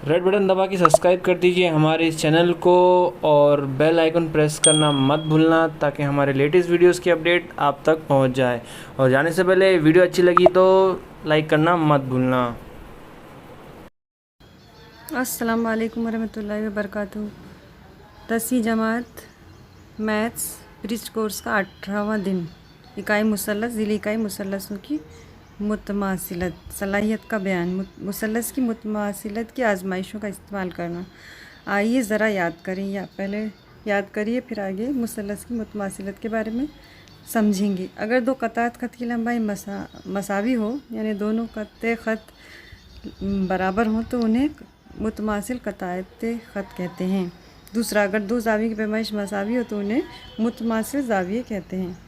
Red button दबा के subscribe कर दीजिए हमारे इस चैनल को और बेल आइकन प्रेस करना मत भूलना ताकि हमारे लेटेस्ट वीडियोस की अपडेट आप तक पहुंच जाए। और जाने से पहले वीडियो अच्छी लगी तो लाइक करना मत भूलना। अस्सलाम वालेकुम वरहमतुल्लाहि वबरकातुहू। 10वीं जमात मैथ्स ब्रिज कोर्स का 18वां दिन। इकाई मुसल्लस ज़िली इकाई मुसल्लसों की मुतमासिलत सलाहियत का बयान। मुसल्लस की मुतमासिलत की आजमाइशों का इस्तेमाल करना। आइए ज़रा याद करें या पहले याद करिए फिर आगे मुसल्लस की मुतमासिलत के बारे में समझेंगे। अगर दो कतात ख़त की लंबाई मसावी हो यानी दोनों कत्ते ख़त बराबर हों तो उन्हें मुतमासिल कतायत ख़त कहते हैं। दूसरा, अगर दो ज़ाविये की पैमाइश मसावी हो तो उन्हें मुतमासिल ज़ाविये कहते हैं।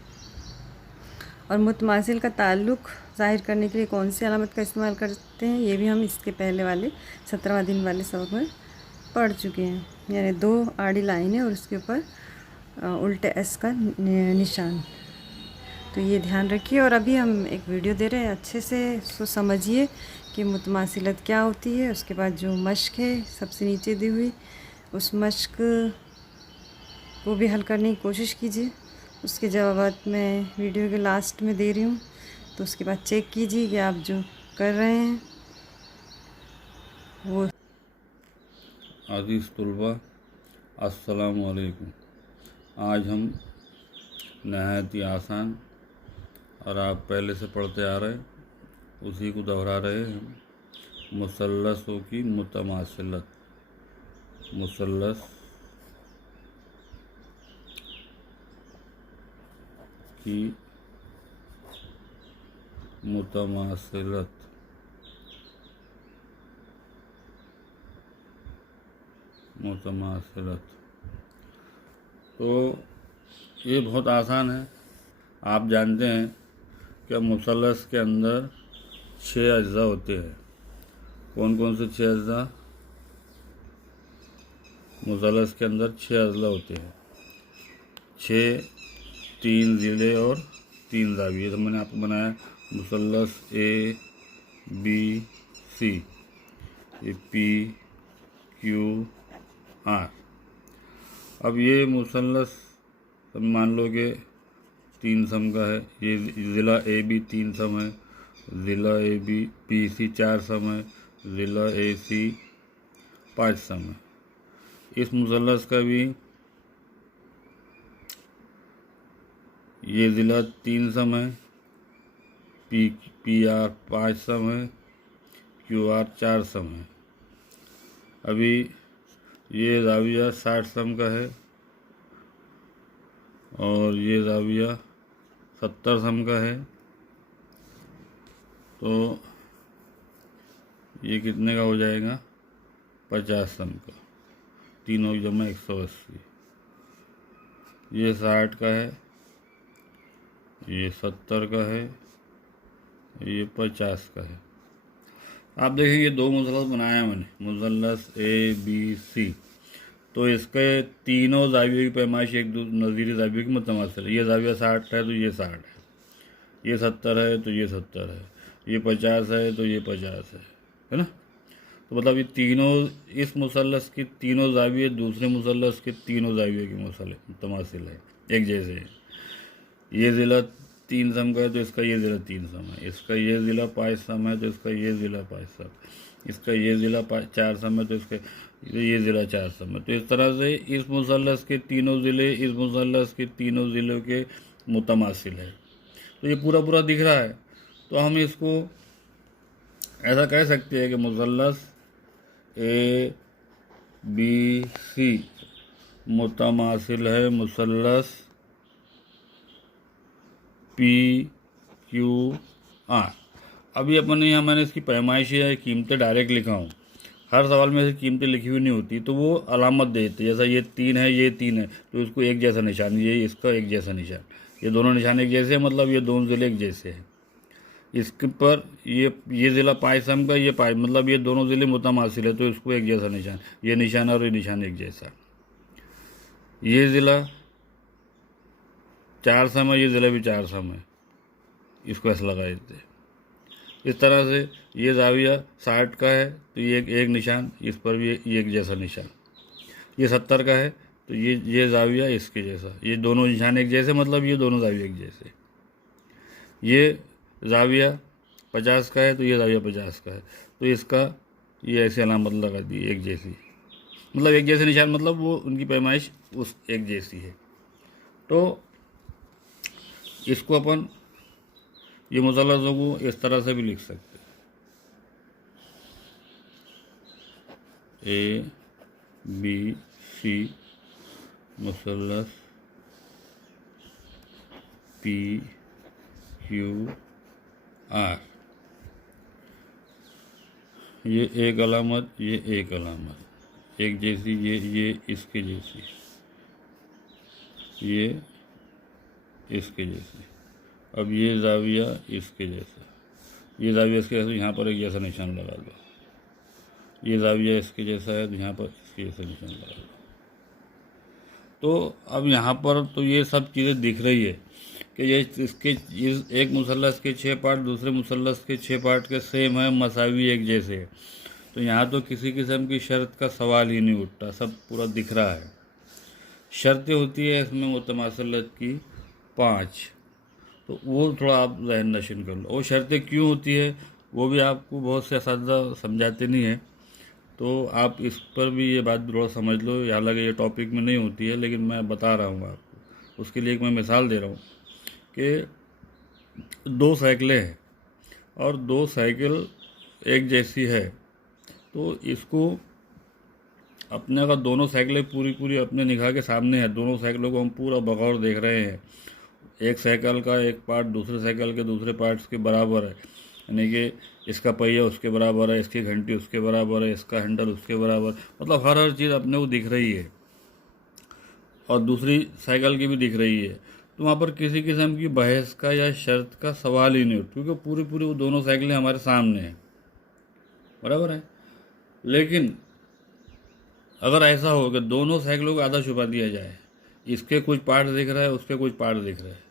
और मुतमासिल का ताल्लुक़ ज़ाहिर करने के लिए कौन सी अलामत का इस्तेमाल करते हैं ये भी हम इसके पहले वाले 17वां दिन वाले सबक में पढ़ चुके हैं। यानी दो आड़ी लाइनें और उसके ऊपर उल्टे एस का निशान। तो ये ध्यान रखिए। और अभी हम एक वीडियो दे रहे हैं, अच्छे से इसको समझिए कि मुतमासिलत क्या होती है। उसके बाद जो मश्क है सबसे नीचे दी हुई, उस मश्क को भी हल करने की कोशिश कीजिए। उसके जवाब मैं वीडियो के लास्ट में दे रही हूँ, तो उसके बाद चेक कीजिए कि आप जो कर रहे हैं वो। अज़ीज़ तलबा अस्सलामु अलैकुम। आज हम नहायत ही आसान और आप पहले से पढ़ते आ रहे उसी को दोहरा रहे हैं। मुसल्लसों की मुतमासिलत। मुसल्लस की मुतमासिलत। मुतमासिलत तो ये बहुत आसान है। आप जानते हैं कि मुसल्लस के अंदर 6 अज्जा होते हैं। कौन कौन से 6 अज्जा? मुसल्लस के अंदर 6 अज्जा होते हैं। 6, 3 ज़िले और 3 ज़ाविये। तो मैंने आपको बनाया मुसल्लस ए बी सी, ये पी क्यू आर। अब ये मुसल्लस मान लो कि 3 सम का है। ये ज़िला ए बी 3 सम है, ज़िला ए बी सी 4 सम है, ज़िला ए सी 5 सम है। इस मुसल्लस का भी ये ज़िला 3 सम है, पी आर 5 सम है, क्यू आर 4 सम है। अभी ये ज़ाविया 60 सम का है और ये ज़ाविया 70 सम का है। तो ये कितने का हो जाएगा? 50 सम का। तीनों की जमा 180। ये 60 का है, ये 70 का है, ये 50 का है। आप देखेंगे दो मुसल्लस बनाया मैंने, मुसल्लस ए बी सी। तो इसके तीनों ज़ावियों की पैमाइश एक नज़ीरी ज़ावियों की मुतमासिल है। ये ज़ाविया 60 है तो ये 60 है, ये 70 है तो ये 70 है, ये 50 है तो ये 50 है ना। तो मतलब ये तीनों, इस मुसल्लस की तीनों ज़ाविये दूसरे मुसल्लस के तीनों ज़ावियों की मुतमासिल है, एक जैसे है। ये ज़िला 3 सम का है तो इसका ये ज़िला 3 सम है, इसका ये ज़िला 5 सम है तो इसका ये ज़िला 5 सम, इसका ये ज़िला 4 सम है तो इसका ये ज़िला 4 सम है। तो इस तरह से इस मुसल्लस के तीनों ज़िले इस मुसल्लस के तीनों ज़िलों के मुतमासिल है। तो ये पूरा पूरा दिख रहा है। तो हम इसको ऐसा कह सकते हैं कि मुसल्लस ए बी सी मुतमासिल है मुसल्लस पी क्यू आर। अभी अपन यहाँ मैंने इसकी पैमाइश या कीमतें डायरेक्ट लिखा हूँ। हर सवाल में ऐसी कीमतें लिखी हुई नहीं होती, तो वो अलामत देते। जैसा ये 3 है, ये 3 है तो इसको एक जैसा निशान, ये इसका एक जैसा निशान, ये दोनों निशान एक जैसे हैं, मतलब ये दोनों ज़िले एक जैसे हैं। इसके पर ये ज़िला 5 सम का, ये 5, मतलब ये दोनों ज़िले मुतमासिल है तो इसको एक जैसा निशान, ये निशान और ये निशान एक जैसा। ये ज़िला 4 सम है, ये ज़िला भी 4 सम है, इसको ऐसा लगा देते। इस तरह से ये जाविया 60 का है तो ये एक निशान, इस पर भी ये एक जैसा निशान। ये 70 का है तो ये जाविया इसके जैसा, ये दोनों निशान एक जैसे, मतलब ये दोनों जाविया एक जैसे। ये जाविया 50 का है तो ये जाविया 50 का है, तो इसका ये ऐसे अलामत लगा दी एक जैसी, मतलब एक जैसे निशान, मतलब वो उनकी पैमाइश उस एक जैसी है। तो इसको अपन ये मुसल्लसों को इस तरह से भी लिख सकते हैं, ए बी सी मुसल्लस पी क्यू आर, ये एक अलामत, ये एक अलामत एक जैसी, ये इसके जैसी, ये इसके जैसी। अब ये जाविया इसके जैसा, ये जाविया इसके जैसा, यहाँ पर एक जैसा निशान लगा दो। ये जाविया इसके जैसा है तो यहाँ पर इसके जैसा निशान लगा दो। तो अब यहाँ पर तो ये सब चीज़ें दिख रही है कि ये इसके इस एक मुसल्लस के 6 पार्ट दूसरे मुसल्लस के 6 पार्ट के सेम है, मसावी एक जैसे है। तो यहाँ तो किसी किस्म की शर्त का सवाल ही नहीं उठता, सब पूरा दिख रहा है। शर्तें होती है इसमें मुतमासिलत की 5, तो वो थोड़ा आप ज़हन नशीन कर लो। वो शर्तें क्यों होती है वो भी आपको बहुत से असातिज़ा समझाते नहीं है, तो आप इस पर भी ये बात थोड़ा समझ लो। हालांकि ये टॉपिक में नहीं होती है लेकिन मैं बता रहा हूँ आपको, उसके लिए एक मैं मिसाल दे रहा हूँ कि 2 साइकिलें हैं और 2 साइकिल एक जैसी है, तो इसको अपने अगर दोनों साइकिलें पूरी अपने निगाह के सामने है, दोनों साइकिलों को हम पूरा बगौर देख रहे हैं, एक साइकिल का एक पार्ट दूसरे साइकिल के दूसरे पार्ट्स के बराबर है, यानी कि इसका पहिया उसके बराबर है, इसकी घंटी उसके बराबर है, इसका हैंडल उसके बराबर, मतलब हर चीज़ अपने को दिख रही है और दूसरी साइकिल की भी दिख रही है। तो वहाँ पर किसी किस्म की बहस का या शर्त का सवाल ही नहीं उठता, क्योंकि पूरी वो दोनों साइकिलें हमारे सामने हैं, बराबर है। लेकिन अगर ऐसा हो कि दोनों साइकिलों को आधा छुपा दिया जाए, इसके कुछ पार्ट दिख रहा है उसके कुछ पार्ट दिख रहे हैं,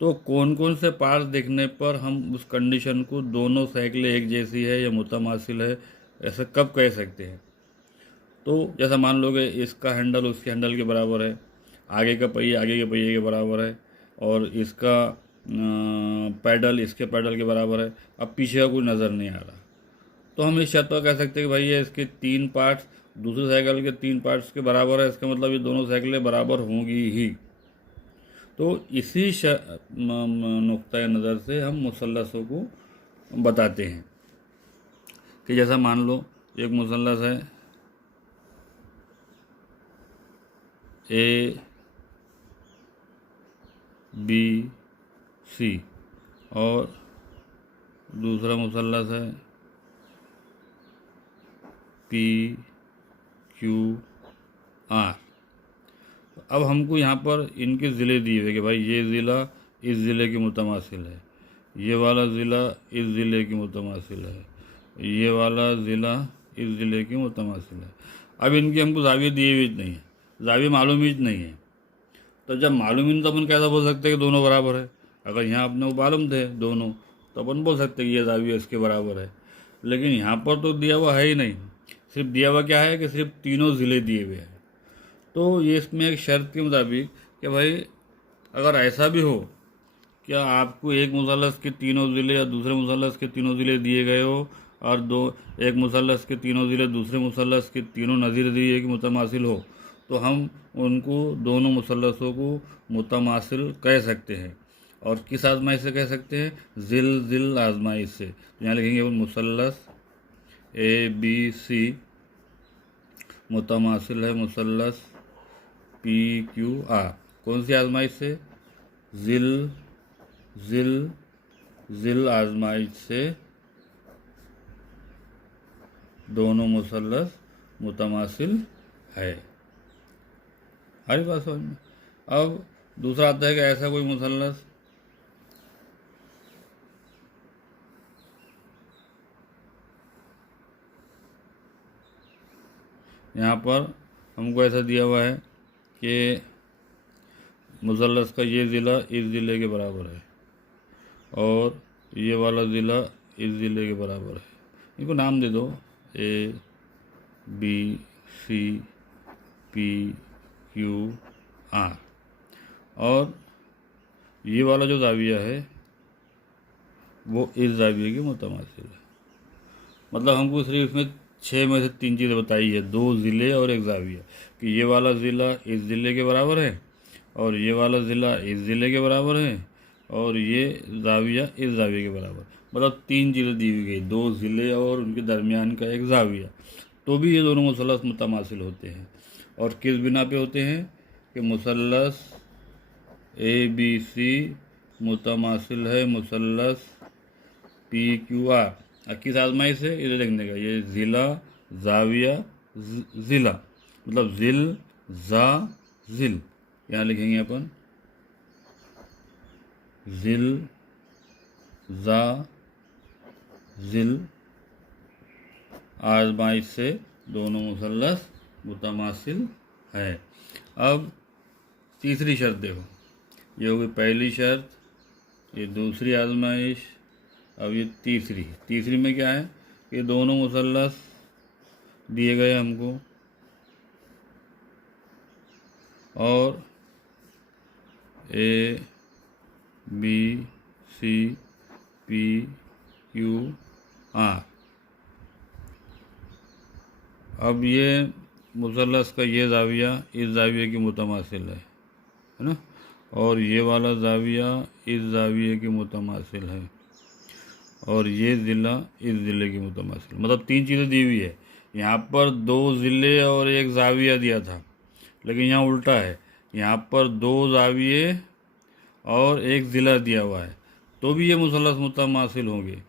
तो कौन कौन से पार्ट दिखने पर हम उस कंडीशन को दोनों साइकिलें एक जैसी है या मुतमासिल है ऐसा कब कह सकते हैं? तो जैसा मान लो कि इसका हैंडल उसके हैंडल के बराबर है, आगे का पहिया आगे के पहिए के बराबर है और इसका पैडल इसके पैडल के बराबर है, अब पीछे का कोई नज़र नहीं आ रहा, तो हम इस शर्त पर कह सकते हैं कि भाई ये इसके 3 पार्ट्स दूसरे साइकिल के 3 पार्ट्स के बराबर है, इसका मतलब ये दोनों साइकिलें बराबर होंगी ही। तो इसी नुक्ता नज़र से हम मुसल्लसों को बताते हैं कि जैसा मान लो एक मुसल्लस है ए बी सी और दूसरा मुसल्लस है पी क्यू आर। अब हमको यहाँ पर इनके ज़िले दिए हुए कि भाई ये ज़िला इस ज़िले के मुतमासिल है, ये वाला ज़िला इस ज़िले के मुतमासिल है, ये वाला ज़िला इस ज़िले के मुतमासिल है। अब इनकी हमको जाविया दिए हुए नहीं है, जाविया मालूम ही नहीं है, तो जब मालूम ही नहीं तो अपन कैसा बोल सकते हैं कि दोनों बराबर है? अगर यहाँ अपने को मालूम थे दोनों तो अपन बोल सकते हैं कि ये जाविया इसके बराबर है, लेकिन यहाँ पर तो दिया हुआ है ही नहीं, सिर्फ दिया हुआ क्या है कि सिर्फ तीनों ज़िले दिए हुए हैं। तो ये इसमें एक शर्त के मुताबिक कि भाई अगर ऐसा भी हो क्या आपको एक मुसल्लस के तीनों ज़िले या दूसरे मुसल्लस के तीनों ज़िले दिए गए हो और एक मुसल्लस के तीनों ज़िले दूसरे मुसल्लस के तीनों नज़ीर दिए कि मुतमासिल हो, तो हम उनको दोनों मुसल्लसों को मुतमासिल कह सकते हैं। और किस आजमाइश से कह सकते हैं? ज़िल आजमाइश से। यहाँ लिखेंगे मुसल्लस ए बी सी मुतमासिल है मुसल्लस पी क्यू आर। कौन सी आजमाइश से? ज़िल आजमाइश से दोनों मुसल्लस मुतमासिल है। हरी बात समझ में। अब दूसरा आता है कि ऐसा कोई मुसल्लस यहाँ पर हमको ऐसा दिया हुआ है कि मुसल्लस का ये ज़िला इस ज़िले के बराबर है और ये वाला ज़िला इस ज़िले के बराबर है। इनको नाम दे दो A B C P Q R। और ये वाला जो ज़ाविया है वो इस ज़ाविये के मुतमासिल है। मतलब हमको सिर्फ इसमें 6 में से 3 चीज़ें बताई है, 2 ज़िले और एक ज़ाविया, कि ये वाला ज़िला इस ज़िले के बराबर है और ये वाला ज़िला इस ज़िले के बराबर है और ये ज़ाविया इस ज़ाविये के बराबर। मतलब 3 चीज़ें दी हुई गई, 2 ज़िले और उनके दरमियान का एक ज़ाविया, तो भी ये दोनों मुसल्लस मुतमासिल होते हैं। और किस बिना पे होते हैं कि मुसल्लस ABC मुतमासिल है मुसल्लस PQR। किस आजमाइश से इधर देखने का, ये ज़िला ज़ाविया ज़िला, मतलब ज़िल ज़ा ज़िल, यहाँ लिखेंगे अपन ज़िल ज़ा ज़िल, आजमाइश से दोनों मुसल्लस मुतमासिल है। अब तीसरी शर्त देखो, ये होगी पहली शर्त, ये दूसरी आजमाइश, अब ये तीसरी में क्या है कि दोनों मुसल्लस दिए गए हमको और A B C P Q R। अब ये मुसल्लस का ये ज़ाविया इस ज़ाविये के मुतमासिल है ना, और ये वाला ज़ाविया इस ज़ाविये के मुतमासिल है और ये ज़िला इस ज़िले के मुतमासिल। मतलब 3 चीज़ें दी हुई है। यहाँ पर 2 ज़िले और एक ज़ाविया दिया था, लेकिन यहाँ उल्टा है, यहाँ पर 2 ज़ाविये और एक ज़िला दिया हुआ है, तो भी ये मुसल्लस मुतमासिल होंगे।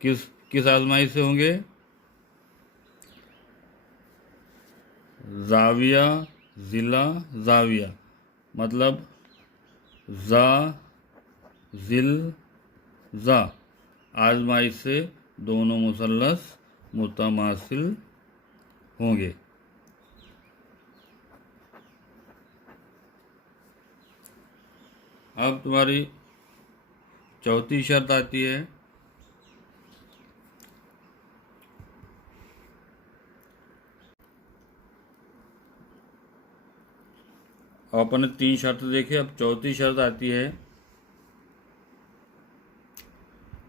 किस आजमाइश से होंगे? ज़ाविया ज़िला ज़ाविया, मतलब ज़ा ज़िल ज़ा, आजमाइश से दोनों मुसल्लस मुतमासिल होंगे। अब तुम्हारी चौथी शर्त आती है, अपन ने 3 शर्त देखे, अब चौथी शर्त आती है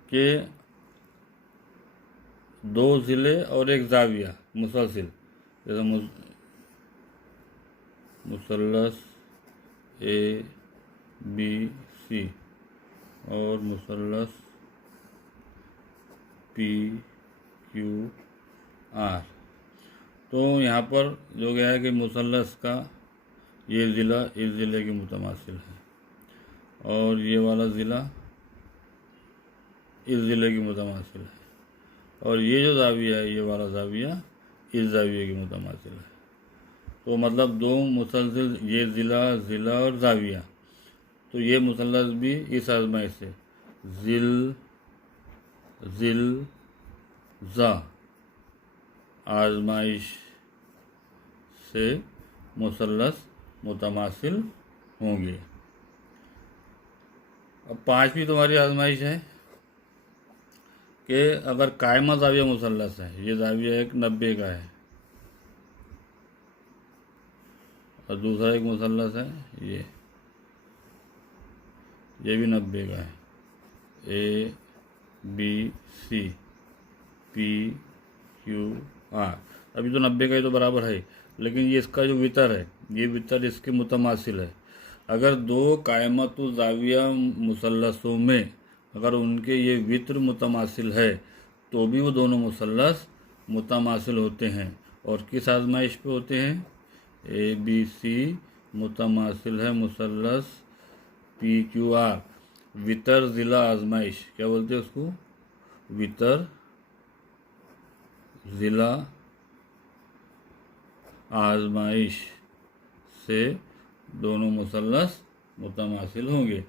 कि 2 ज़िले और एक ज़ाविया मुसलसिल, जैसे मुसल्लस ABC और मुसल्लस PQR। तो यहाँ पर जो गया है कि मुसल्लस का ये ज़िला इस ज़िले के मुतमासिल है और ये वाला ज़िला इस ज़िले के मुतमासिल है और ये जो ज़ाविया है ये वाला ज़ाविया इस ज़ाविये के मुतमासिल है। तो मतलब 2 मुसलसिल, ये ज़िला और ज़ाविया, तो ये मुसल्लस भी इस आजमाइश से ज़िल ज़ा आजमाइश से मुसल्लस मुतमासिल होंगे। अब 5वीं तुम्हारी आजमाइश है कि अगर कायमा ज़ाविया मुसल्लस है, ये ज़ाविया एक 90 का है और दूसरा एक मुसल्लस है ये भी 90 का है, ABC PQR। अभी तो 90 का ही तो बराबर है, लेकिन ये इसका जो वितर है, ये वितर इसके मुतमासिल है। अगर 2 कायमतु ज़ाविया मुसल्लसों में अगर उनके ये वित्र मुतमासिल है तो भी वो दोनों मुसल्लस मुतमासिल होते हैं। और किस आजमाइश पे होते हैं? ABC मुतमासिल है मुसल्लस PQR, वितर ज़िला आजमाइश, क्या बोलते हैं उसको? वितर ज़िला आजमाइश से दोनों मुसल्लस मुतमासिल होंगे।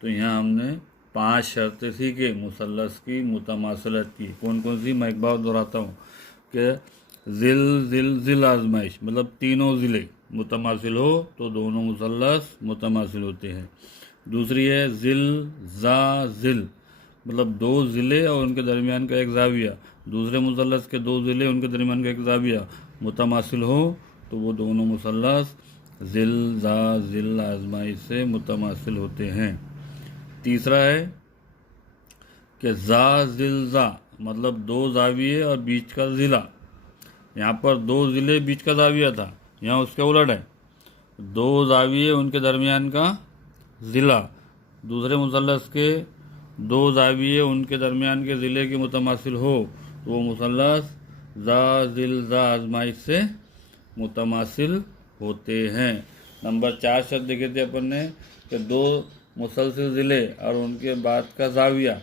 तो यहाँ हमने 5 शर्तें सीखे मुसल्लस की मुतमासिलत की। कौन कौन सी? मैं एक बार दोहराता हूँ कि ज़िल आजमाइश, मतलब तीनों ज़िले मुतमासिल हो तो दोनों मुसल्लस मुतमासिल होते हैं। दूसरी है ज़िल ज़ा ज़िल, मतलब दो ज़िले और उनके दरमियान का एक जाविया, दूसरे मुसल्लस के दो ज़िले उनके दरमियान का एक जाविया मुतमासिल हो तो वो दोनों मुसल्लस ज़िल ज़ा ज़िल आजमाई से मुतमासिल होते हैं। तीसरा है कि ज़ा ज़िल ज़ा, मतलब दो जाविये और बीच का ज़िला। यहाँ पर दो ज़िले बीच का जाविया था, यहाँ उसके उलट है, दो जाविये उनके दरमियान का ज़िला, दूसरे मुसल्लस के दो जाविये उनके दरमियान के ज़िले के मुतमासिल हो तो वो मुसल्लस ज़ा ज़िल ज़ा आजमाइश से मुतमासिल होते हैं। नंबर 4 शर्त देखे थे अपन ने कि दो मुसलसिल ज़िले और उनके बाद का जाविया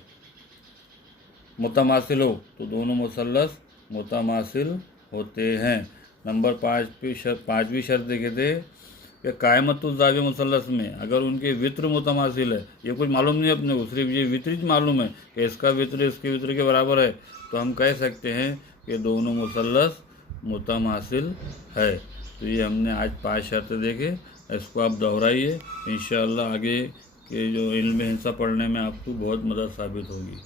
मुतमासिल हो तो दोनों मुसल्लस मुतमासिल होते हैं। नंबर 5वीं शर्त देखे थे कि कायमतुल जाविया मुसल्लस में अगर उनके वित्र मुतमासिल है, ये कुछ मालूम नहीं अपने को, सिर्फ ये वितरित मालूम है कि इसका वित्र इसके वित्र के बराबर है, तो हम कह सकते हैं कि दोनों मुसल्लस मुतमासिल है। तो ये हमने आज 5 शर्तें देखे, इसको आप दोहराइए, इंशाअल्लाह आगे के जो इल्म हिंसा पढ़ने में आपको बहुत मदद साबित होगी।